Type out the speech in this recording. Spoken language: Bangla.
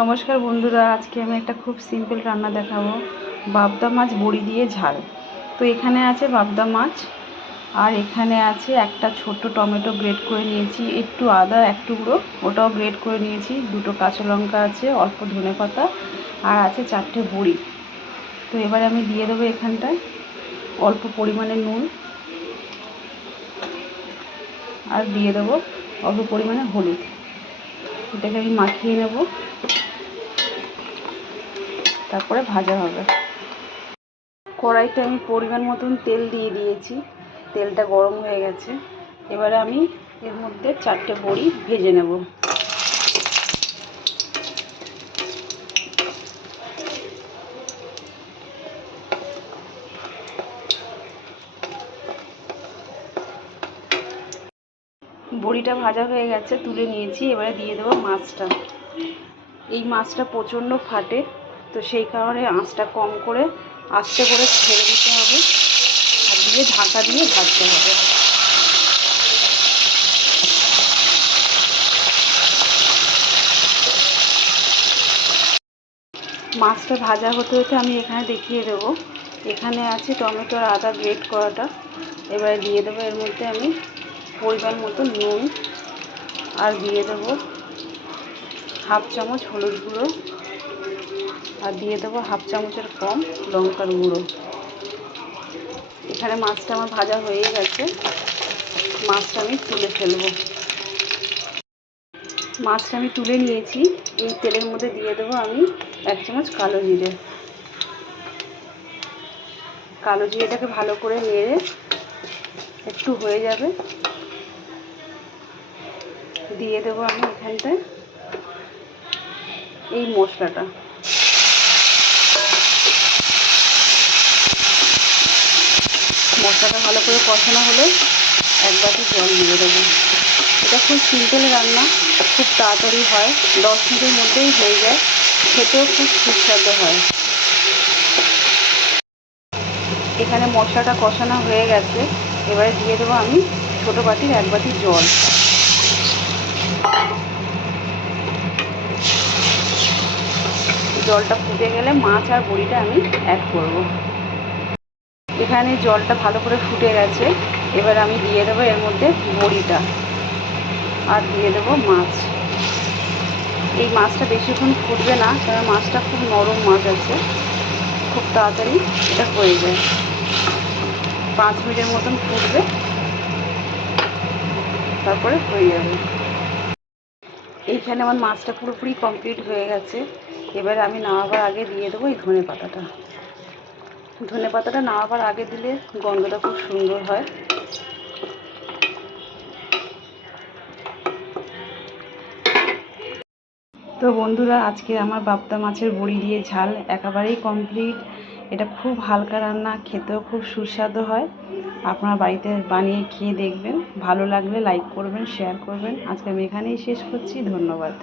নমস্কার বন্ধুরা, আজকে আমি একটা খুব সিম্পল রান্না দেখাবো, বাবদা মাছ বড়ি দিয়ে ঝাল। তো এখানে আছে বাবদা মাছ, আর এখানে আছে একটা ছোট্ট টমেটো গ্রেট করে নিয়েছি, একটু আদা এক টুকরো ওটাও গ্রেট করে নিয়েছি, দুটো কাঁচা লঙ্কা আছে, অল্প ধনেপাতা, আর আছে 4টে বড়ি। তো এবারে আমি দিয়ে দেবো এখানটায় অল্প পরিমাণে নুন, আর দিয়ে দেবো অল্প পরিমাণে হলুদ। এটাকে আমি মাখিয়ে নেব, তারপরে ভাজা হবে। কড়াইতে আমি পরিমাণ মতন তেল দিয়ে দিয়েছি, তেলটা গরম হয়ে গেছে। এবারে আমি এর মধ্যে 4টে বড়ি ভেজে নেব। বড়িটা ভাজা হয়ে গেছে, তুলে নিয়েছি। এবারে দিয়ে দেবো মাছটা। এই মাছটা প্রচণ্ড ফাটে, তো সেই কারণে আঁচটা কম করে আস্তে করে ছেড়ে দিতে হবে, আর দিয়ে ঢাকা দিয়ে ভাজতে হবে। মাছটা ভাজা হতে হতে আমি এখানে দেখিয়ে দেবো, এখানে আছে টমেটো আর আদা গ্রেট করাটা। এবারে দিয়ে দেবো এর মধ্যে আমি পরিমাণ মতো নুন, আর দিয়ে দেবো হাফ চামচ হলুদ গুঁড়ো, আর দিয়ে দেবো হাফ চামচের কম লঙ্কার গুঁড়ো। এখানে মাছটা আমার ভাজা হয়ে গেছে, মাছটা আমি তুলে ফেলবো। মাছটা আমি তুলে নিয়েছি। এই তেলের মধ্যে দিয়ে দেবো আমি 1 চামচ কালো জিরে। কালো জিরেটাকে ভালো করে নেড়ে একটু হয়ে যাবে, দিয়ে দেবো আমি এখানটায় এই মশলাটা। মশলাটা ভালো করে কষানো হলে 1 বাটি জল দিয়ে দেবো। এটা খুব সিম্পল রান্না, খুব তাড়াতাড়ি হয়, 10 মিনিটের মধ্যেই হয়ে যায়, খেতেও খুব সুস্বাদু হয়। এখানে মশলাটা কষানো হয়ে গেছে, এবারে দিয়ে দেবো আমি ছোটো বাটির 1 বাটি জল। জলটা ফুটে গেলে মাছ আর বড়িটা আমি অ্যাড করব। এখানে জলটা ভালো করে ফুটে গেছে, এবার আমি দিয়ে দেবো এর মধ্যে বড়িটা, আর দিয়ে দেবো মাছ। এই মাছটা বেশিক্ষণ ফুটবে না, কারণ মাছটা খুব নরম মাছ আছে, খুব তাড়াতাড়ি এটা হয়ে যায়। 5 মিনিটের মতন ফুটবে, তারপরে হয়ে যাবে। এইখানে আমার মাছটা পুরোপুরি কমপ্লিট হয়ে গেছে। এবার আমি নামাবার আগে দিয়ে দেবো এই ধনেপাতাটা। ধনেপাতাটা নামাবার আগে দিলে গন্ধটা খুব সুন্দর হয়। তো বন্ধুরা, আজকে আমার বাবদা মাছের বড়ি দিয়ে ঝাল একেবারেই কমপ্লিট। এটা খুব হালকা রান্না, খেতেও খুব সুস্বাদু হয়। আপনার বাড়িতে বানিয়ে খেয়ে দেখবেন, ভালো লাগলে লাইক করবেন, শেয়ার করবেন। আজকে আমি এখানেই শেষ করছি। ধন্যবাদ।